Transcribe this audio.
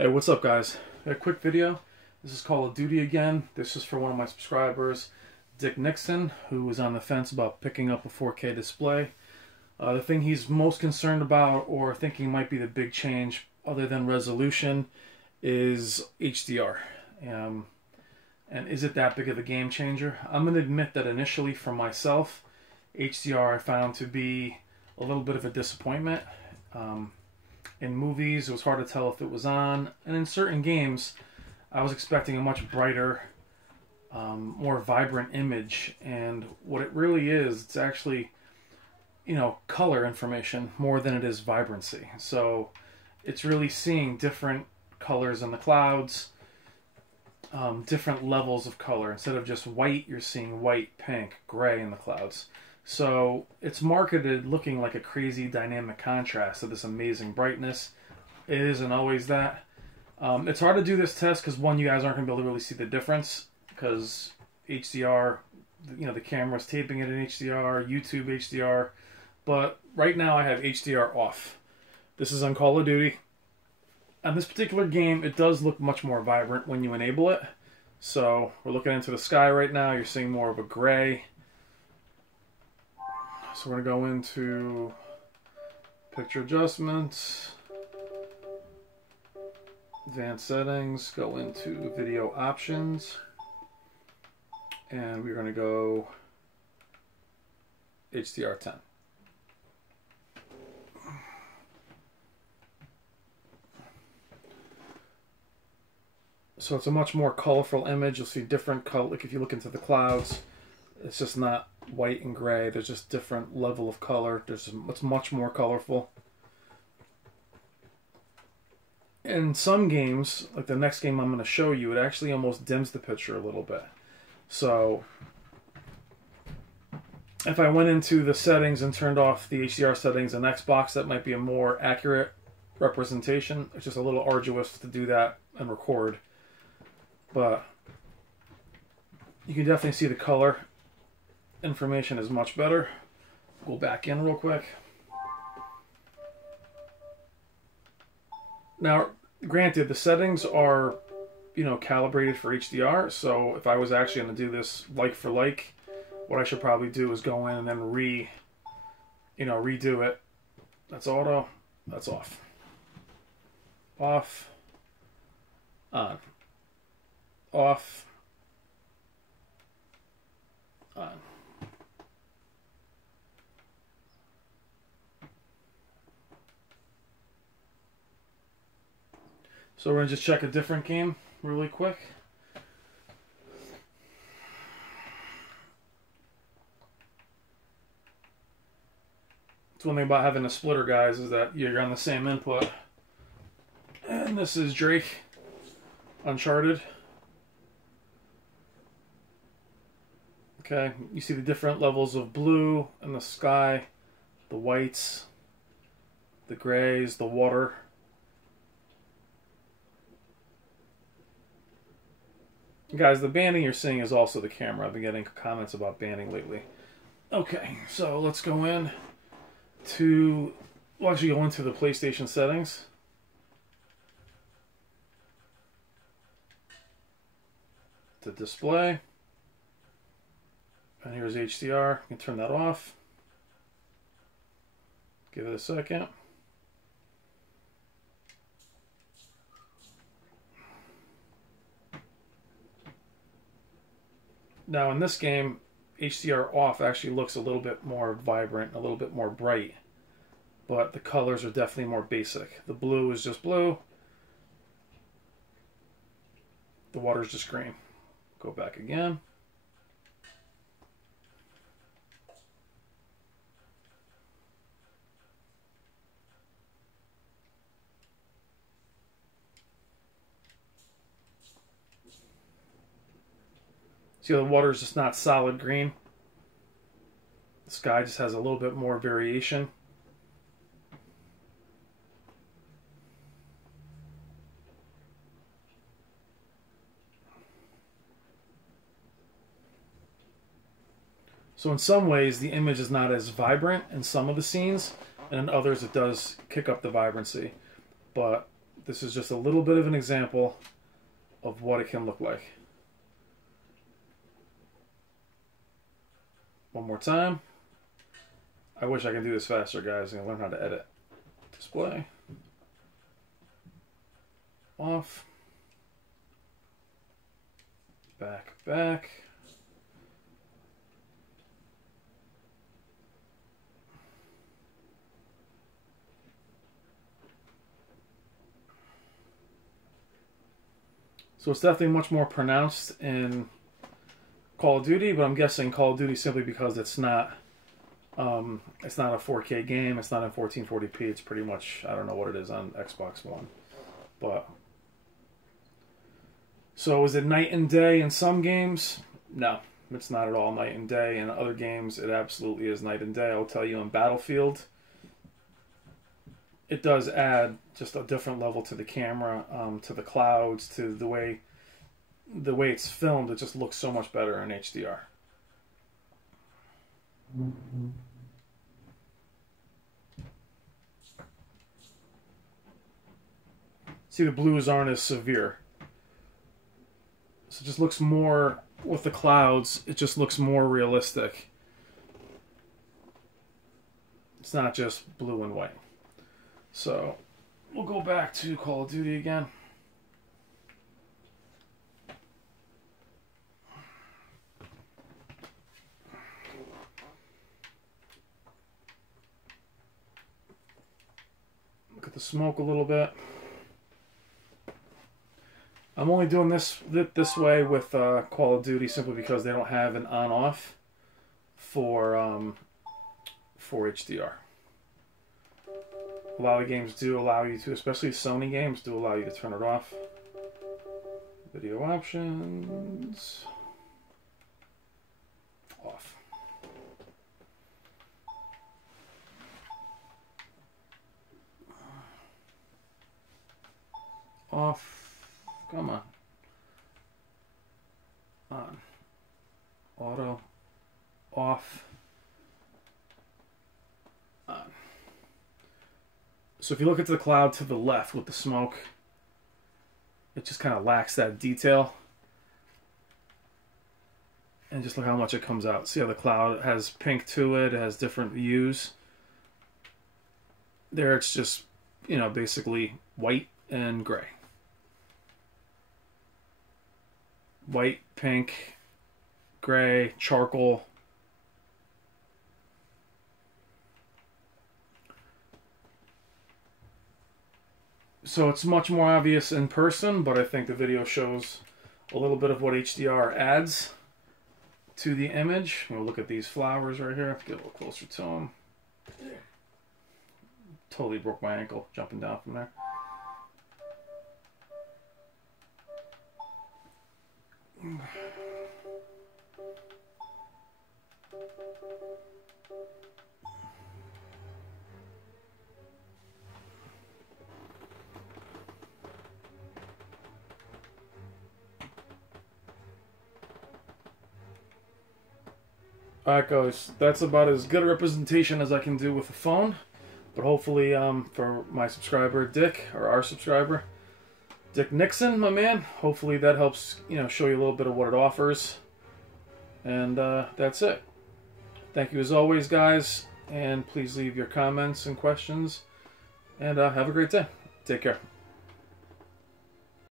Hey, what's up guys? A quick video. This is Call of Duty again. This is for one of my subscribers, Dick Nixon, who was on the fence about picking up a 4K display. The thing he's most concerned about, or thinking might be the big change other than resolution, is HDR. And is it that big of a game changer? I'm going to admit that initially for myself, HDR I found to be a little bit of a disappointment. In movies, it was hard to tell if it was on, and in certain games, I was expecting a much brighter, more vibrant image, and what it really is, it's actually, color information more than it is vibrancy. So it's really seeing different colors in the clouds, different levels of color. Instead of just white, you're seeing white, pink, gray in the clouds. So it's marketed looking like a crazy dynamic contrast of this amazing brightness. It isn't always that. It's hard to do this test because, one, you guys aren't going to be able to really see the difference because HDR, the camera's taping it in HDR, YouTube HDR. But right now I have HDR off. This is on Call of Duty. On this particular game, it does look much more vibrant when you enable it. So we're looking into the sky right now. You're seeing more of a gray. So we're going to go into picture adjustments, advanced settings, go into video options, and we're going to go HDR 10. So it's a much more colorful image. You'll see different color. Like if you look into the clouds, it's just not white and gray. There's just different level of color. It's much more colorful. In some games, like the next game I'm going to show you, it actually almost dims the picture a little bit. So if I went into the settings and turned off the HDR settings in Xbox, that might be a more accurate representation. It's just a little arduous to do that and record. But you can definitely see the color information is much better. Go back in real quick. Now, granted, the settings are, calibrated for HDR. So if I was actually going to do this like for like, what I should probably do is go in and then redo it. That's auto. That's off. Off. On. Off. On. So we're going to just check a different game really quick. It's one thing about having a splitter, guys, is that you're on the same input. And this is Drake, Uncharted. Okay, you see the different levels of blue in the sky, the whites, the grays, the water. Guys, the banding you're seeing is also the camera. I've been getting comments about banding lately. Okay, so let's go in to, we'll actually go into the PlayStation settings. To display. And here's HDR. You can turn that off. Give it a second. Now in this game, HDR off actually looks a little bit more vibrant, a little bit more bright, but the colors are definitely more basic. The blue is just blue. The water's just green. Go back again. See, the water is just not solid green. The sky just has a little bit more variation. So in some ways, the image is not as vibrant in some of the scenes, and in others it does kick up the vibrancy. But this is just a little bit of an example of what it can look like. One more time. I wish I could do this faster, guys. I'm going to learn how to edit. Display. Off. Back, back. So it's definitely much more pronounced in Call of Duty, but I'm guessing Call of Duty simply because it's not a 4K game. It's not in 1440p. It's pretty much, I don't know what it is on Xbox One. But so is it night and day in some games? No, it's not at all night and day. In other games, it absolutely is night and day. I'll tell you, in Battlefield, it does add just a different level to the camera, to the clouds, to the way it's filmed. It just looks so much better in HDR. See, the blues aren't as severe. So it just looks more, with the clouds, it just looks more realistic. It's not just blue and white. So we'll go back to Call of Duty again. Look at the smoke a little bit. I'm only doing this way with Call of Duty simply because they don't have an on-off for HDR. A lot of games do allow you to, especially Sony games, do allow you to turn it off. Video options. Off. Off. Come on. On. Auto. Off. On. So if you look into the cloud to the left with the smoke, it just kind of lacks that detail. And just look how much it comes out. See how the cloud has pink to it, it has different hues. There it's just, you know, basically white and gray. White, pink, gray, charcoal. So it's much more obvious in person, but I think the video shows a little bit of what HDR adds to the image. We'll look at these flowers right here. Get a little closer to them. Totally broke my ankle jumping down from there. Alright guys, that's about as good a representation as I can do with the phone. But hopefully for my subscriber Dick, or our subscriber, Dick Nixon, my man, hopefully that helps, you know, show you a little bit of what it offers. And that's it. Thank you as always, guys, and please leave your comments and questions. And have a great day. Take care.